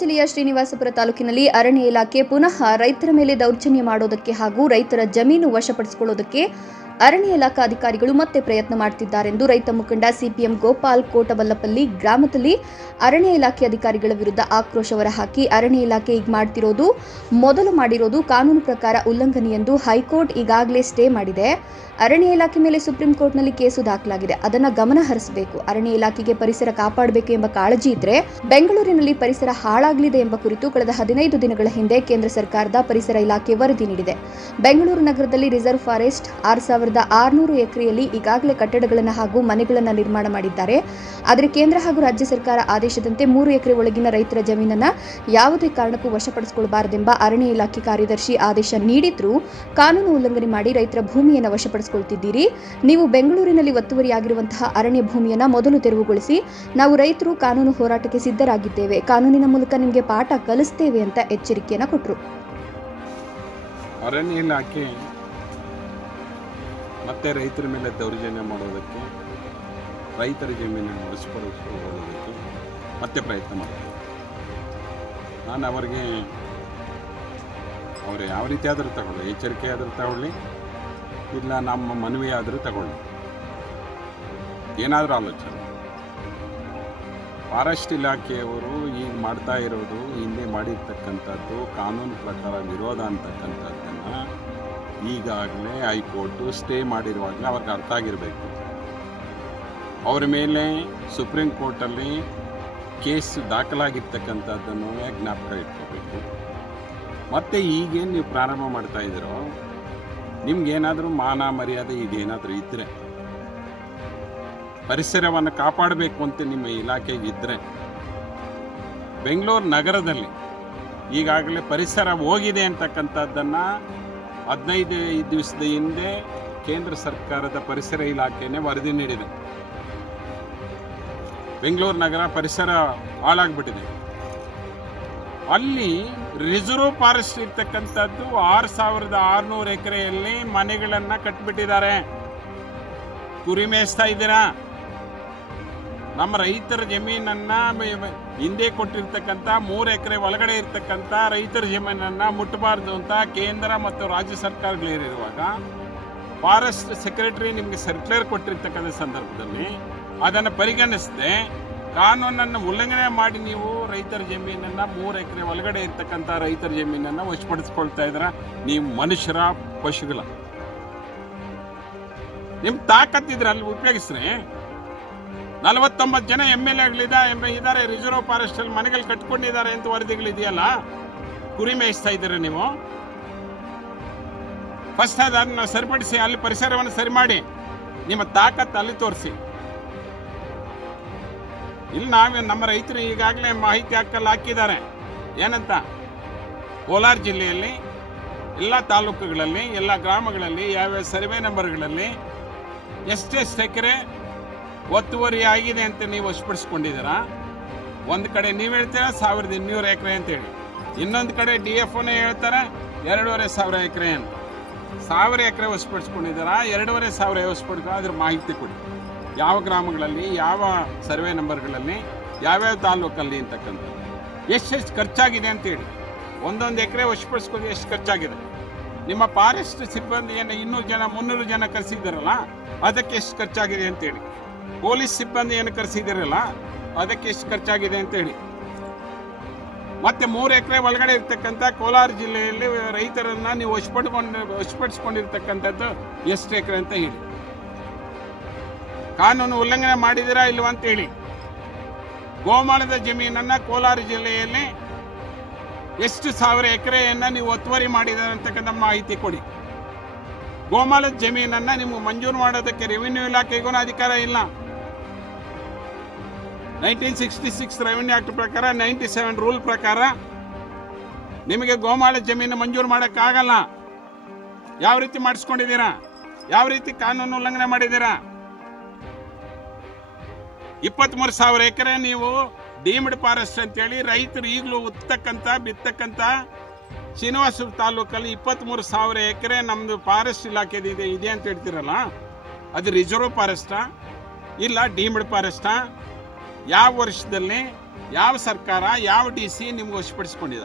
ಜಿಲ್ಲೆಯ ಶ್ರೀನಿವಾಸಪುರ ತಾಲೂಕಿನಲ್ಲಿ ಅರಣ್ಯ ಇಲಾಖೆ ಪುನಃ ರೈತರ ಮೇಲೆ ದೌರ್ಜನ್ಯ ಮಾಡೋದಕ್ಕೆ ಹಾಗೂ ರೈತರ ಜಮೀನು ವಶಪಡಿಸಿಕೊಳ್ಳೋದಕ್ಕೆ ಅರಣ್ಯ ಇಲಾಖಾ ಅಧಿಕಾರಿಗಳು ಮತ್ತೆ ಪ್ರಯತ್ನ ಮಾಡುತ್ತಿದ್ದಾರೆಂದು ರೈತ ಮುಖಂಡ ಸಿಪಿಎಂ ಗೋಪಾಲ್ ಕೋಟಬಲ್ಲಪಲ್ಲಿ ಗ್ರಾಮದಲ್ಲಿ ಅರಣ್ಯ ಇಲಾಖೆ ಅಧಿಕಾರಿಗಳ ವಿರುದ್ಧ ಆಕ್ರೋಶ ಹೊರಹಾಕಿ ಅರಣ್ಯ ಇಲಾಖೆ ಈಗ ಮಾಡ್ತಿರೋದು ಮೊದಲು ಮಾಡಿರೋದು ಕಾನೂನು ಪ್ರಕಾರ ಉಲ್ಲಂಘನೆ ಎಂದು ಹೈಕೋರ್ಟ್ ಈಗಾಗಲೇ ಸ್ಟೇ ಮಾಡಿದೆ. ಅರಣ್ಯ ಇಲಾಖೆ ಮೇಲೆ ಸುಪ್ರೀಂ ಕೋರ್ಟ್ನಲ್ಲಿ ಕೇಸು ದಾಖಲಾಗಿದೆ. ಅದನ್ನು ಗಮನ ಹರಿಸಬೇಕು. ಅರಣ್ಯ ಇಲಾಖೆಗೆ ಪರಿಸರ ಕಾಪಾಡಬೇಕು ಎಂಬ ಕಾಳಜಿ ಇದ್ರೆ ಬೆಂಗಳೂರಿನಲ್ಲಿ ಪರಿಸರ ಹಾಳಾಗಲಿದೆ ಎಂಬ ಕುರಿತು ಕಳೆದ 15 ದಿನಗಳ ಹಿಂದೆ ಕೇಂದ್ರ ಸರ್ಕಾರದ ಪರಿಸರ ಇಲಾಖೆ ವರದಿ ನೀಡಿದೆ. ಬೆಂಗಳೂರು ನಗರದಲ್ಲಿ ರಿಸರ್ವ್ ಫಾರೆಸ್ಟ್ 6,600 ಎಕರೆಯಲ್ಲಿ ಈಗಾಗಲೇ ಕಟ್ಟಡಗಳನ್ನು ಹಾಗೂ ಮನೆಗಳನ್ನು ನಿರ್ಮಾಣ ಮಾಡಿದ್ದಾರೆ. ಆದರೆ ಕೇಂದ್ರ ಹಾಗೂ ರಾಜ್ಯ ಸರ್ಕಾರ ಆದೇಶದಂತೆ 3 ಎಕರೆ ಒಳಗಿನ ರೈತರ ಜಮೀನನ್ನು ಯಾವುದೇ ಕಾರಣಕ್ಕೂ ವಶಪಡಿಸಿಕೊಳ್ಳಬಾರದೆಂಬ ಅರಣ್ಯ ಇಲಾಖೆ ಕಾರ್ಯದರ್ಶಿ ಆದೇಶ ನೀಡಿದ್ರೂ ಕಾನೂನು ಉಲ್ಲಂಘನೆ ಮಾಡಿ ರೈತರ ಭೂಮಿಯನ್ನು ವಶಪಡಿಸಿಕೊಳ್ಳುತ್ತಿದ್ದೀರಿ. ನೀವು ಬೆಂಗಳೂರಿನಲ್ಲಿ ಒತ್ತುವರಿಯಾಗಿರುವಂತಹ ಅರಣ್ಯ ಭೂಮಿಯನ್ನು ಮೊದಲು ತೆರವುಗೊಳಿಸಿ. ನಾವು ರೈತರು ಕಾನೂನು ಹೋರಾಟಕ್ಕೆ ಸಿದ್ಧರಾಗಿದ್ದೇವೆ. ಕಾನೂನಿನ ಮೂಲಕ ನಿಮಗೆ ಪಾಠ ಕಲಿಸ್ತೇವೆ ಅಂತ ಎಚ್ಚರಿಕೆಯನ್ನು ಕೊಟ್ಟರು. ಅರಣ್ಯ ಇಲಾಖೆ ಮತ್ತೆ ರೈತರ ಮೇಲೆ ದೌರ್ಜನ್ಯ ಮಾಡೋದಕ್ಕೆ, ರೈತರ ಜಮೀನನ್ನು ವಶಪಡಿಸಿಕೊಳ್ಳೋದಕ್ಕೆ ಮತ್ತೆ ಪ್ರಯತ್ನ ಮಾಡ್ತಾರೆ. ನಾನು ಅವರಿಗೆ ಅವರು ಯಾವ ರೀತಿ ಆದರೂ ತಗೊಳ್ಳಿ, ಎಚ್ಚರಿಕೆ ಆದರೂ ತಗೊಳ್ಳಿ, ಇಲ್ಲ ನಮ್ಮ ಮನವಿ ಆದರೂ ತಗೊಳ್ಳಿ, ಏನಾದರೂ ಆಲೋಚನೆ. ಫಾರೆಸ್ಟ್ ಇಲಾಖೆಯವರು ಈಗ ಮಾಡ್ತಾ ಇರೋದು, ಹಿಂದೆ ಮಾಡಿರ್ತಕ್ಕಂಥದ್ದು ಕಾನೂನು ಪ್ರಕಾರ ವಿರೋಧ ಅಂತಕ್ಕಂಥದ್ದನ್ನು ಈಗಾಗಲೇ ಹೈಕೋರ್ಟು ಸ್ಟೇ ಮಾಡಿರುವಾಗಲೇ ಅವ್ರಿಗೆ ಅರ್ಥ ಆಗಿರಬೇಕು. ಅವರ ಮೇಲೆ ಸುಪ್ರೀಂ ಕೋರ್ಟಲ್ಲಿ ಕೇಸ್ ದಾಖಲಾಗಿರ್ತಕ್ಕಂಥದ್ದನ್ನು ಜ್ಞಾಪಕ ಇಟ್ಕೋಬೇಕು. ಮತ್ತು ಈಗೇನು ನೀವು ಪ್ರಾರಂಭ ಮಾಡ್ತಾ ಇದ್ದೀರೋ, ನಿಮ್ಗೇನಾದರೂ ಮಾನ ಮರ್ಯಾದೆ ಇದೇನಾದರೂ ಇದ್ದರೆ, ಪರಿಸರವನ್ನು ಕಾಪಾಡಬೇಕು ಅಂತ ನಿಮ್ಮ ಇಲಾಖೆಗೆ ಇದ್ದರೆ, ಬೆಂಗಳೂರು ನಗರದಲ್ಲಿ ಈಗಾಗಲೇ ಪರಿಸರ ಹೋಗಿದೆ ಅಂತಕ್ಕಂಥದ್ದನ್ನು 15 ದಿವಸದ ಹಿಂದೆ ಕೇಂದ್ರ ಸರ್ಕಾರದ ಪರಿಸರ ಇಲಾಖೆನೇ ವರದಿ ನೀಡಿದೆ. ಬೆಂಗಳೂರು ನಗರ ಪರಿಸರ ಹಾಳಾಗ್ಬಿಟ್ಟಿದೆ. ಅಲ್ಲಿ ರಿಸರ್ವ್ ಫಾರೆಸ್ಟ್ ಇರ್ತಕ್ಕಂಥದ್ದು 6,600 ಎಕರೆಯಲ್ಲಿ ಮನೆಗಳನ್ನು ಕಟ್ಟಿಬಿಟ್ಟಿದ್ದಾರೆ. ಕುರಿ ಮೇಯಿಸ್ತಾ ಇದ್ದೀರಾ. ನಮ್ಮ ರೈತರ ಜಮೀನನ್ನು ಹಿಂದೆ ಕೊಟ್ಟಿರ್ತಕ್ಕಂಥ 3 ಎಕರೆ ಒಳಗಡೆ ಇರ್ತಕ್ಕಂಥ ರೈತರ ಜಮೀನನ್ನು ಮುಟ್ಟಬಾರ್ದು ಅಂತ ಕೇಂದ್ರ ಮತ್ತು ರಾಜ್ಯ ಸರ್ಕಾರಗಳಿರುವಾಗ ಫಾರೆಸ್ಟ್ ಸೆಕ್ರೆಟರಿ ನಿಮಗೆ ಸರ್ಕ್ಯುಲರ್ ಕೊಟ್ಟಿರ್ತಕ್ಕಂಥ ಸಂದರ್ಭದಲ್ಲಿ ಅದನ್ನು ಪರಿಗಣಿಸದೆ ಕಾನೂನನ್ನು ಉಲ್ಲಂಘನೆ ಮಾಡಿ ನೀವು ರೈತರ ಜಮೀನನ್ನು 3 ಎಕರೆ ಒಳಗಡೆ ಇರ್ತಕ್ಕಂಥ ರೈತರ ಜಮೀನನ್ನು ವಶಪಡಿಸ್ಕೊಳ್ತಾ ಇದ್ದೀರಾ. ನೀವು ಮನುಷ್ಯರ ಪಶುಗಳ ನಿಮ್ಮ ತಾಕತ್ತಿದ್ರೆ ಅಲ್ಲಿ ಉಪಯೋಗಿಸ್ರಿ. 49 ಜನ MLAಗಳಿದ್ದಾರೆ, ರಿಸರ್ವ್ ಫಾರೆಸ್ಟ್ ಅಲ್ಲಿ ಮನೆಗಳು ಕಟ್ಕೊಂಡಿದ್ದಾರೆ ಅಂತ ವರದಿಗಳಿದೆಯಲ್ಲ. ಕುರಿ ಮೇಯಿಸ್ತಾ ಇದ್ದೀರಾ ನೀವು. ಫಸ್ಟ್ ಅದನ್ನು ಸರಿಪಡಿಸಿ, ಅಲ್ಲಿ ಪರಿಸರವನ್ನು ಸರಿ ಮಾಡಿ, ನಿಮ್ಮ ತಾಕತ್ತು ಅಲ್ಲಿ ತೋರಿಸಿ. ಇಲ್ಲಿ ನಮ್ಮ ರೈತರು ಈಗಾಗಲೇ ಮಾಹಿತಿ ಹಾಕಿದ್ದಾರೆ. ಏನಂತ, ಕೋಲಾರ ಜಿಲ್ಲೆಯಲ್ಲಿ ಎಲ್ಲ ತಾಲೂಕುಗಳಲ್ಲಿ, ಎಲ್ಲ ಗ್ರಾಮಗಳಲ್ಲಿ, ಯಾವ್ಯಾವ ಸರ್ವೆ ನಂಬರ್ಗಳಲ್ಲಿ ಎಷ್ಟೆಷ್ಟು ಎಕರೆ ಒತ್ತುವರಿ ಆಗಿದೆ ಅಂತ ನೀವು ವಶಪಡಿಸ್ಕೊಂಡಿದ್ದೀರಾ. ಒಂದು ಕಡೆ ನೀವು ಹೇಳ್ತೀರಾ 1,200 ಎಕರೆ ಅಂತೇಳಿ, ಇನ್ನೊಂದು ಕಡೆ DFOನೇ ಹೇಳ್ತಾರೆ 2,500 ಎಕರೆ ಅಂತ. 1,000 ಎಕರೆ ವಶಪಡಿಸ್ಕೊಂಡಿದ್ದೀರಾ, 2,500 ವಶಪಡಿಸ್ಕೊಂಡು ಅದ್ರ ಮಾಹಿತಿ ಕೊಡಿ. ಯಾವ ಗ್ರಾಮಗಳಲ್ಲಿ, ಯಾವ ಸರ್ವೆ ನಂಬರ್ಗಳಲ್ಲಿ, ಯಾವ್ಯಾವ ತಾಲೂಕಲ್ಲಿ ಅಂತಕ್ಕಂಥದ್ದು ಎಷ್ಟೆಷ್ಟು ಖರ್ಚಾಗಿದೆ ಅಂತೇಳಿ. ಒಂದೊಂದು ಎಕರೆ ವಶಪಡಿಸ್ಕೊಂಡು ಎಷ್ಟು ಖರ್ಚಾಗಿದೆ. ನಿಮ್ಮ ಫಾರೆಸ್ಟ್ ಸಿಬ್ಬಂದಿಯನ್ನು 200 ಜನ 300 ಜನ ಕರೆಸಿದ್ದೀರಲ್ಲ, ಅದಕ್ಕೆ ಎಷ್ಟು ಖರ್ಚಾಗಿದೆ ಅಂತೇಳಿ. ಪೊಲೀಸ್ ಸಿಬ್ಬಂದಿಯನ್ನು ಕರೆಸಿದ್ದೀರಲ್ಲ, ಅದಕ್ಕೆ ಎಷ್ಟು ಖರ್ಚಾಗಿದೆ ಅಂತೇಳಿ. ಮತ್ತೆ 3 ಎಕರೆ ಒಳಗಡೆ ಇರ್ತಕ್ಕಂಥ ಕೋಲಾರ ಜಿಲ್ಲೆಯಲ್ಲಿ ರೈತರನ್ನ ನೀವು ವಶಪಡಿಸ್ಕೊಂಡಿರ್ತಕ್ಕಂಥದ್ದು ಎಷ್ಟು ಎಕರೆ ಅಂತ ಹೇಳಿ. ಕಾನೂನು ಉಲ್ಲಂಘನೆ ಮಾಡಿದಿರಾ ಇಲ್ವಾ ಅಂತೇಳಿ. ಗೋಮಾಳದ ಜಮೀನನ್ನು ಕೋಲಾರ ಜಿಲ್ಲೆಯಲ್ಲಿ ಎಷ್ಟು 1,000 ಎಕರೆಯನ್ನು ನೀವು ಒತ್ತುವರಿ ಮಾಡಿದ್ದಾರೆ ಅಂತಕ್ಕಂಥ ಮಾಹಿತಿ ಕೊಡಿ. ಗೋಮಾಳದ ಜಮೀನನ್ನು ನಿಮ್ಗೆ ಮಂಜೂರು ಮಾಡೋದಕ್ಕೆ ರೆವಿನ್ಯೂ ಇಲಾಖೆಗೂ ಅಧಿಕಾರ ಇಲ್ಲ. 1966 ರೆವಿನ್ಯೂ ಆಕ್ಟ್ ಪ್ರಕಾರ, 97 ರೂಲ್ ಪ್ರಕಾರ ನಿಮಗೆ ಗೋಮಾಳ ಜಮೀನು ಮಂಜೂರು ಮಾಡೋಕ್ಕಾಗಲ್ಲ. ಯಾವ ರೀತಿ ಮಾಡಿಸ್ಕೊಂಡಿದ್ದೀರಾ, ಯಾವ ರೀತಿ ಕಾನೂನು ಉಲ್ಲಂಘನೆ ಮಾಡಿದ್ದೀರಾ. 23,000 ಎಕರೆ ನೀವು ಡೀಮ್ಡ್ ಫಾರೆಸ್ಟ್ ಅಂತೇಳಿ ರೈತರು ಈಗಲೂ ಬಿತ್ತಕ್ಕಂಥ ಶ್ರೀನಿವಾಸಪುರ ತಾಲೂಕಲ್ಲಿ 23,000 ಎಕರೆ ನಮ್ಮದು ಫಾರೆಸ್ಟ್ ಇಲಾಖೆದು ಇದೆ ಅಂತ ಹೇಳ್ತೀರಲ್ಲ, ಅದು ರಿಸರ್ವ್ ಫಾರೆಸ್ಟಾ ಇಲ್ಲ ಡೀಮ್ಡ್ ಫಾರೆಸ್ಟಾ? ಯಾವ ವರ್ಷದಲ್ಲಿ ಯಾವ ಸರ್ಕಾರ ಯಾವ DC ನಿಮ್ಗೆ ವಶಪಡಿಸ್ಕೊಂಡಿದ್ದಾರೆ?